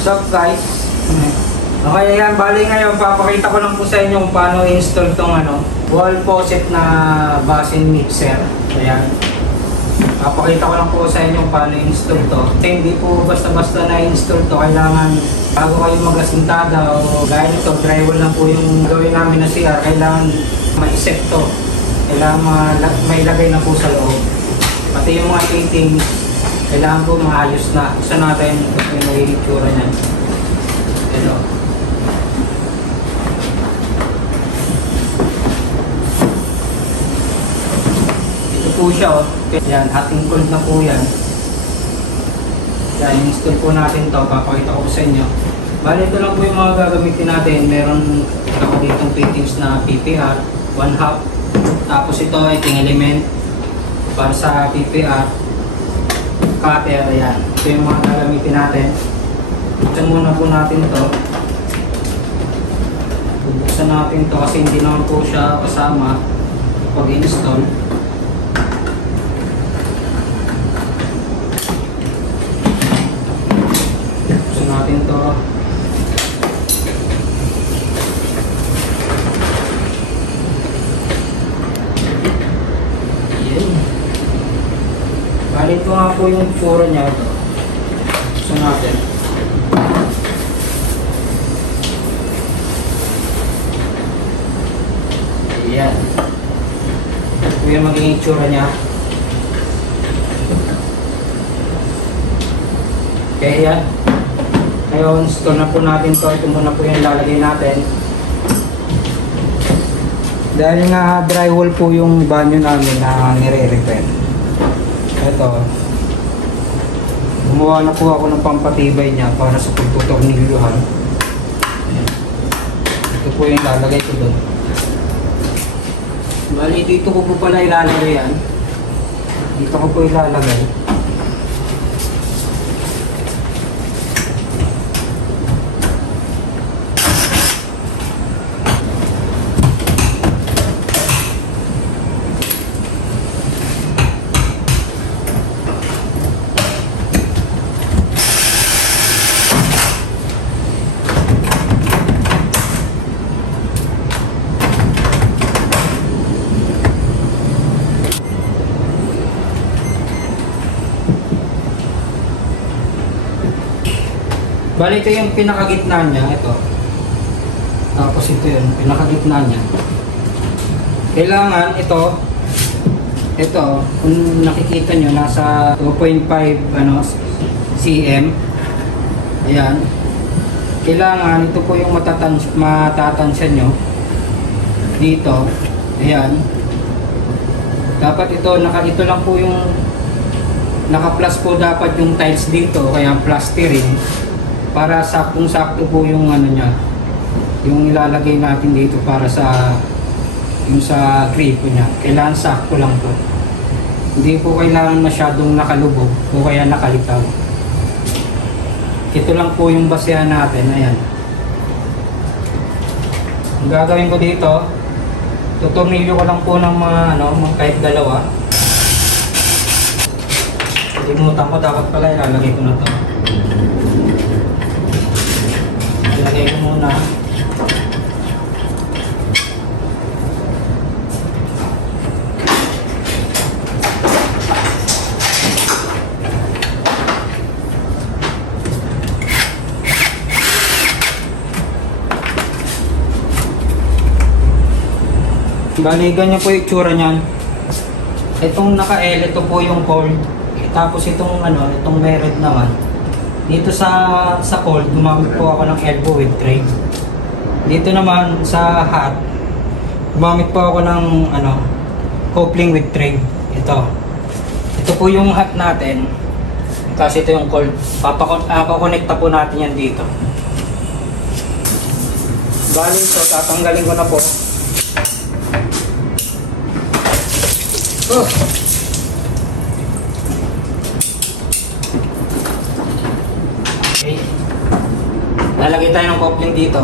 So guys, okay yan, bali ngayon papakita ko lang po sa inyo kung paano i-install tong wall faucet na basin mixer. Ayan. Papakita ko lang po sa inyo kung paano i-install to. Hindi po basta-basta na-install to, kailangan bago kayo mag-asintada o gaya nito, drywall lang po yung gawin namin na CR, kailangan ma-set to. Kailangan mailagay na po sa loob. Pati yung mga fittings, kailangan po maayos na. Gusto natin kung yung magiging itsura niyan. Ito. Ito po siya, oh. Yan, hot and cold na po yan. Yan, install po natin to. Papakita ko sa inyo. Bali, ito lang po yung mga gagamitin natin. Meron ako ditong fittings na PPR, 1/2. Tapos ito ay ting element para sa PPR. Cutter, ayan. Ito yung mga gagamitin natin. Buksan muna po natin ito. Bubuksan natin ito kasi hindi naman po siya kasama pag-install. Buksan natin ito. Bali, ito nga po yung tsura niya ito. Buksan natin. Ayan. Ito yung magiging tsura niya. Okay, yan. Ngayon, install na po natin ito. Ito muna po yung lalagay natin. Dahil nga drywall po yung banyo namin na nire-repair. Ito, gumawa na po ako ng pampatibay niya para sa pagtutornilyuhan. Ito po yung lalagay ko doon. Bali, dito ko po pala ilalagay yan. Dito ko po ilalagay. Bali, ito yung pinakagitna niya, ito. Tapos ito yung pinakagitna niya. Kailangan ito, kung nakikita nyo, nasa 2.5 cm. Ayan. Kailangan, ito po yung matatansya nyo. Dito. Ayan. Dapat ito lang po yung naka-plus po dapat yung tiles dito, kaya plastering. Para saktong-sakto po yung niya, yung ilalagay natin dito para sa yung sa gripo niya. Kailangan sakto lang po. Hindi po kailangan masyadong nakalubog o kaya nakalitaw. Ito lang po yung basehan natin. Ayan. Ang gagawin ko dito, tutornilyo ko lang po ng mga kahit dalawa. Limutan ko, dapat pala ilalagay ko na to. Ilagay ko muna. Bali, ganyan po yung itsura niyan. Itong naka-L, ito po yung cold. Tapos itong itong may red naman. Dito sa cold, gumamit po ako ng elbow with tray. Dito naman sa hot, gumamit po ako ng coupling with tray. Ito po yung hot natin. Kasi ito yung cold. Papakonekta po natin yan dito. Bali ito, tatanggalin ko na po. Okay. Lalagay tayo ng coupling dito.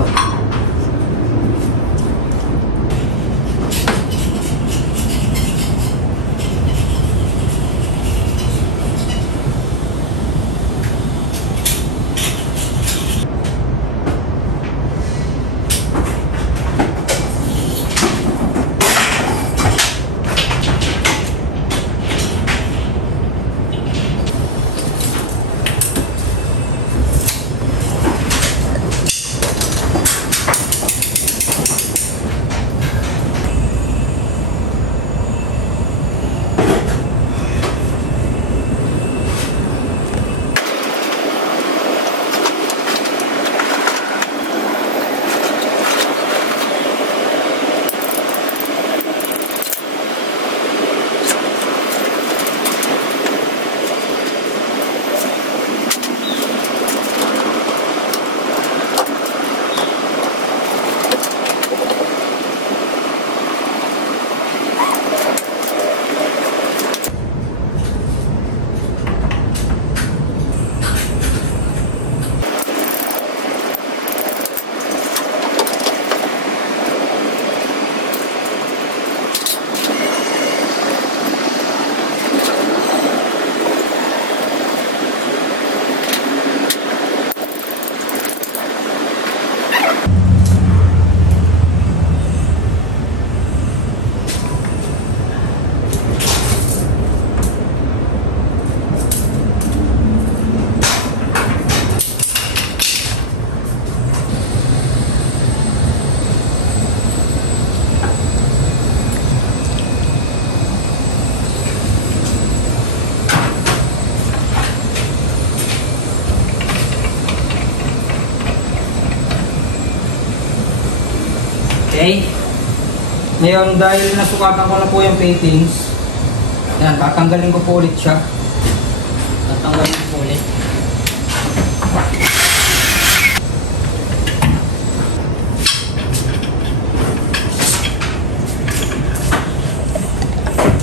Okay. Ngayon, dahil nasukatan ko na po yung fittings, yan, tatanggalin ko po ulit siya. Tatanggalin ko po ulit.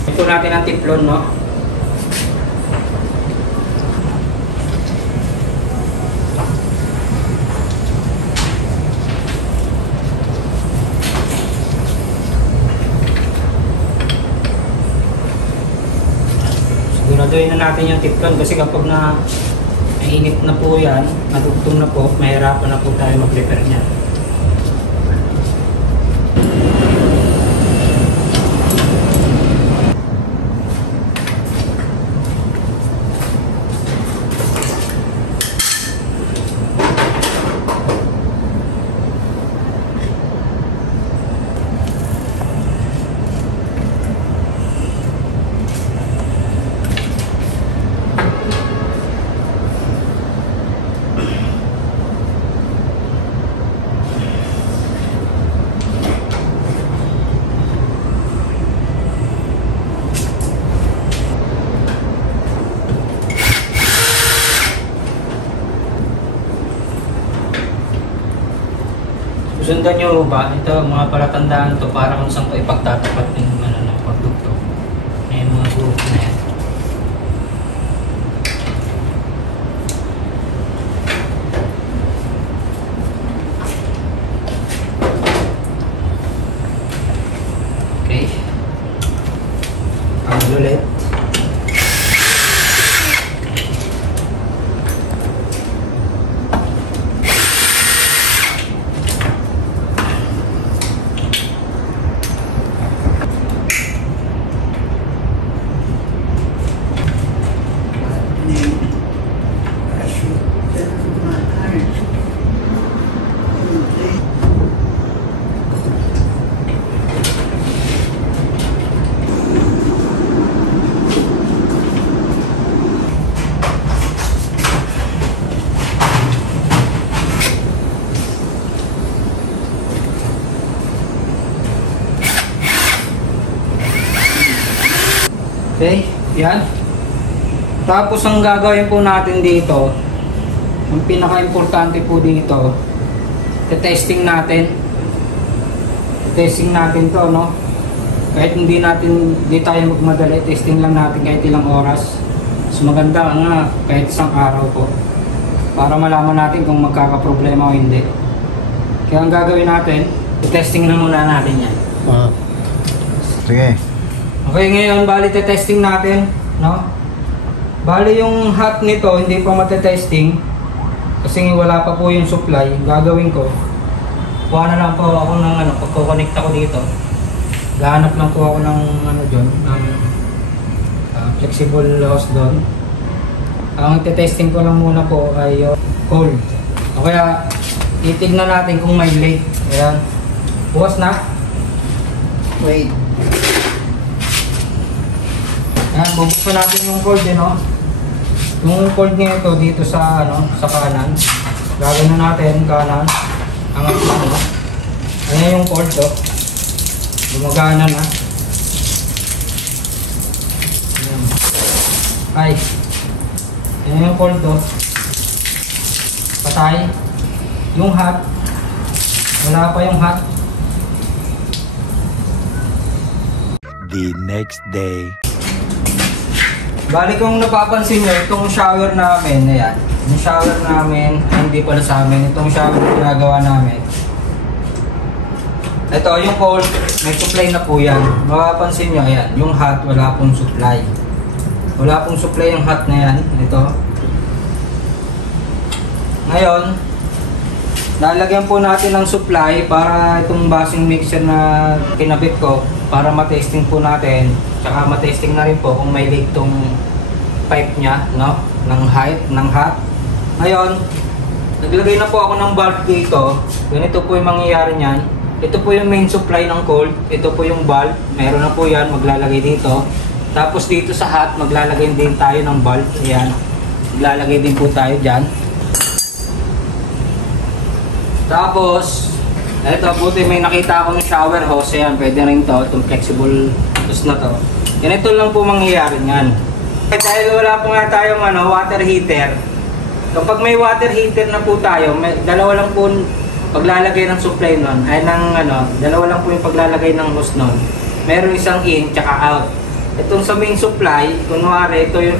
Ito natin ang tiplon, no? Siguraduhin na natin yung tiplon kasi kapag na mainit na po yan, nadugtong na po, mahirapan na po tayo mag-repair niya. Sundan nyo ba? Ito, mga palatandaan to para kung saan ko ipagtatapat ng pagdugto. Ayan mga group na yan. Okay. Ang ulit. Okay, yan. Tapos ang gagawin po natin dito, ang pinaka-importante po dito, testing natin. Testing natin to, no? Kahit hindi tayo magmadali, testing lang natin kahit ilang oras. Mas maganda nga kahit isang araw po. Para malaman natin kung magkakaproblema o hindi. Kaya ang gagawin natin, testing na muna natin yan. Sige. Okay, ngayon bali testing natin, no? Bali yung hot nito hindi pa mate-testing kasi wala pa po yung supply. Gagawin ko, kuha na lang po ako ng pagko-connect ako dito. Gahanap lang po ako ng doon, ng flexible hose doon. Ang testing ko lang muna po ay cold. O kaya titignan natin kung may leak. Ayan. Bukas na. Wait. Ayan, bubuksan natin yung cord yung cord niya ito dito sa sa kanan. Gagawin natin kanan. Angat na Ayan yung cord Gumagana na. Ayan. Ay. Ayan yung cord Patay. Yung hot. Wala pa yung hot. The next day. Bali kung napapansin nyo, itong shower namin, ayan. Yung shower namin, hindi pala sa amin. Itong shower na ginagawa namin. Ito, yung cold, may supply na po yan. Mapapansin nyo, ayan. Yung hot, wala pong supply. Wala pong supply yung hot na yan. Ito. Ngayon, lalagyan po natin ng supply para itong basing mixer na kinabit ko para matesting po natin. Tsaka matesting na rin po kung may leak tong pipe niya, ng hot. Ngayon, naglagay na po ako ng valve dito. Ganito po yung mangyayari niyan. Ito po yung main supply ng cold. Ito po yung valve. Meron na po yan, maglalagay dito. Tapos dito sa hot, maglalagay din tayo ng valve. Ayan. Maglalagay din po tayo dyan. Tapos, Ito, buti may nakita akong shower hose. Ayan, pwede rin to. Itong flexible hose na to. Ganito lang po mangyayari yan. Dahil wala po nga tayong water heater. Kapag may water heater na po tayo, dalawa lang po paglalagay ng supply nun. Ay dalawa lang po yung paglalagay ng hose nun. Meron isang in, tsaka out. Itong sa main supply, kunwari, ito yung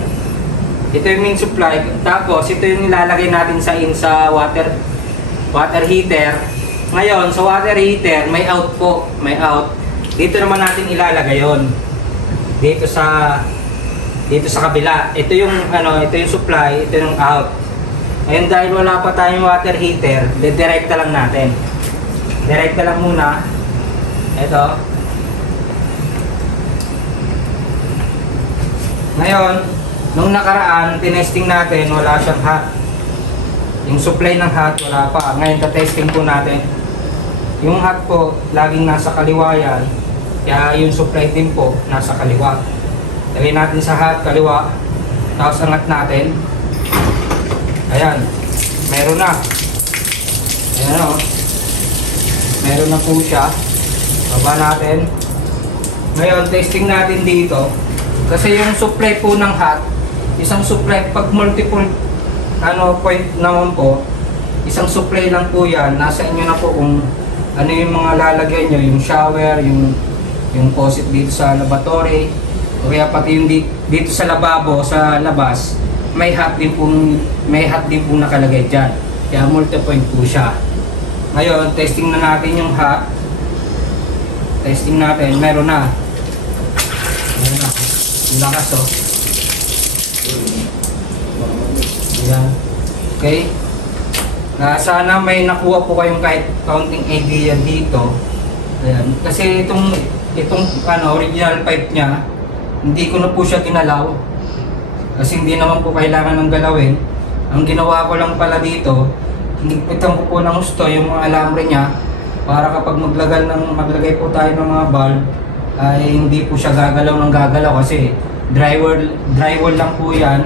main supply. Tapos, ito yung nilalagay natin sa in sa water heater. Ngayon, sa water heater, may out po. May out. Dito naman natin ilalagay yon. Dito sa kabila. Ito yung supply, ito yung out. Ngayon, dahil wala pa tayong water heater, direkta lang natin. Direkta lang muna. Ito. Ngayon, nung nakaraan, tinesting natin, wala siyang hot. Yung supply ng hot, wala pa. Ngayon, testing po natin. Yung hot po, laging nasa kaliwa yan. Kaya yung supply din po, nasa kaliwa. Lagay natin sa hot, kaliwa. Tapos angat natin. Ayan. Meron na. Ayan o. Meron na po siya. Baba natin. Ngayon, testing natin dito. Kasi yung supply po ng hot, isang supply, pag multiple point naman po, isang supply lang po yan. Nasa inyo na po kung ano yung mga lalagyan nyo, yung shower, yung faucet dito sa lavatory, o kaya pati yung dito sa lababo, sa labas, may hot din po nakalagay dyan. Kaya multi-point po siya. Ngayon, testing na natin yung hot. Testing natin, meron na. Meron na. Yung lakas o. Ayan. Okay. Sana may nakuha po kayong kahit counting idea dito. Ayan. Kasi itong original pipe niya, hindi ko na po siya ginalaw. Kasi hindi naman po kailangan ng galawin. Ang ginawa ko lang pala dito, hinigpitan ko po ng gusto yung mga alambre niya para kapag maglagay po tayo ng mga bulb, ay hindi po siya gagalaw ng gagalaw kasi drywall lang po yan.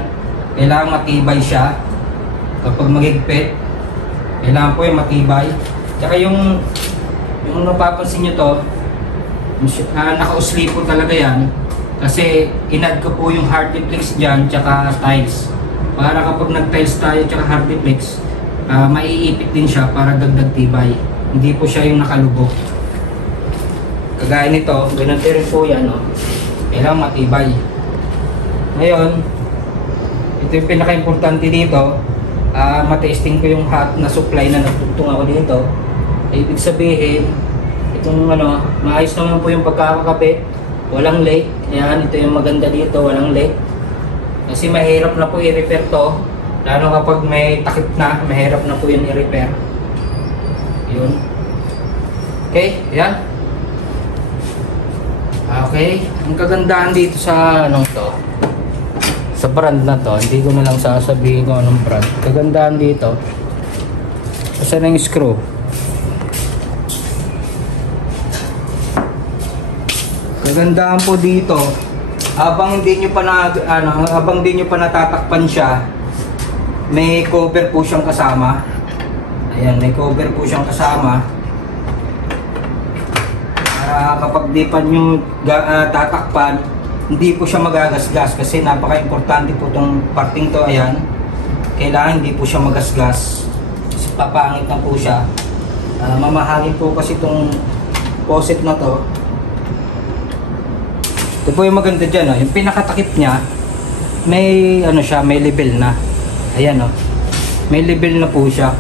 Kailangan matibay siya. Kapag magigpit, kailangan po yung matibay. Tsaka yung napapansin nyo to, naka-usli po talaga yan. Kasi inad ko po yung hardiplex dyan, tsaka tiles. Para kapag nag-tiles tayo, tsaka hardiplex, maiipit din siya para dagdag tibay. Hindi po siya yung nakalubog. Kagaya nito, ganun rin po yan. Kailangan matibay. Ngayon, ito yung pinaka-importante dito. Matesting ko yung hot na supply na nagtugtong ako dito. Ibig sabihin, itong maayos naman po yung pagkakakapit, walang leak. Ayan, ito yung maganda dito, walang leak. Kasi mahirap na po i-repair to, lalo kapag may takip na, mahirap na po yun i-repair. Yun. Okay, ayan. Okay, ang kagandahan dito sa sa brand na to, hindi ko na lang sasabihin kung anong brand. Kagandahan dito, kasi na yung screw. Kagandahan po dito, habang hindi nyo pa natatakpan siya, may cover po siyang kasama. Ayan, may cover po siyang kasama. Para kapag di pa nyo tatakpan, hindi po siya magagasgas kasi napaka-importante po itong parting to. Ayan, kailangan hindi po siya magasgas kasi papangit na po siya. Mamahalin po kasi itong faucet na to. Ito po yung maganda dyan, yung pinakatakip niya may may level na. Ayan may level na po siya.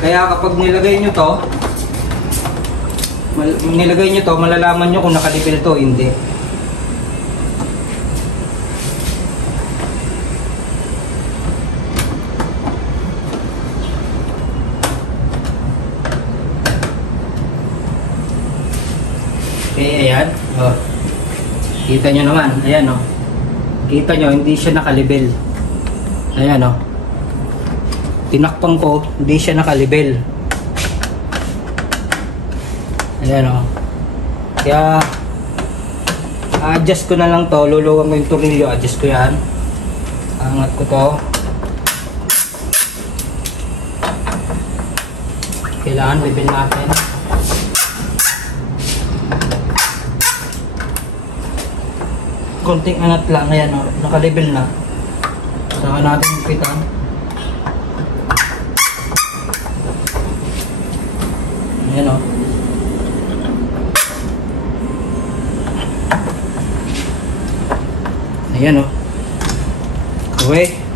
Kaya kapag nilagay nyo to, malalaman nyo kung nakalibel to, hindi. Okay, ayan. Kita nyo naman, ayan Kita nyo, hindi siya nakalibel. Ayan Tinakpan ko, hindi siya nakalibel. Ayan Kaya adjust ko na lang to, luluwag ko yung tornilyo, adjust ko yan. Angat ko to. Kailangan libel natin. konting anat lang. Ayan o, naka-level na. Saka natin ipitan. Ayan o. Ayan o. Okay.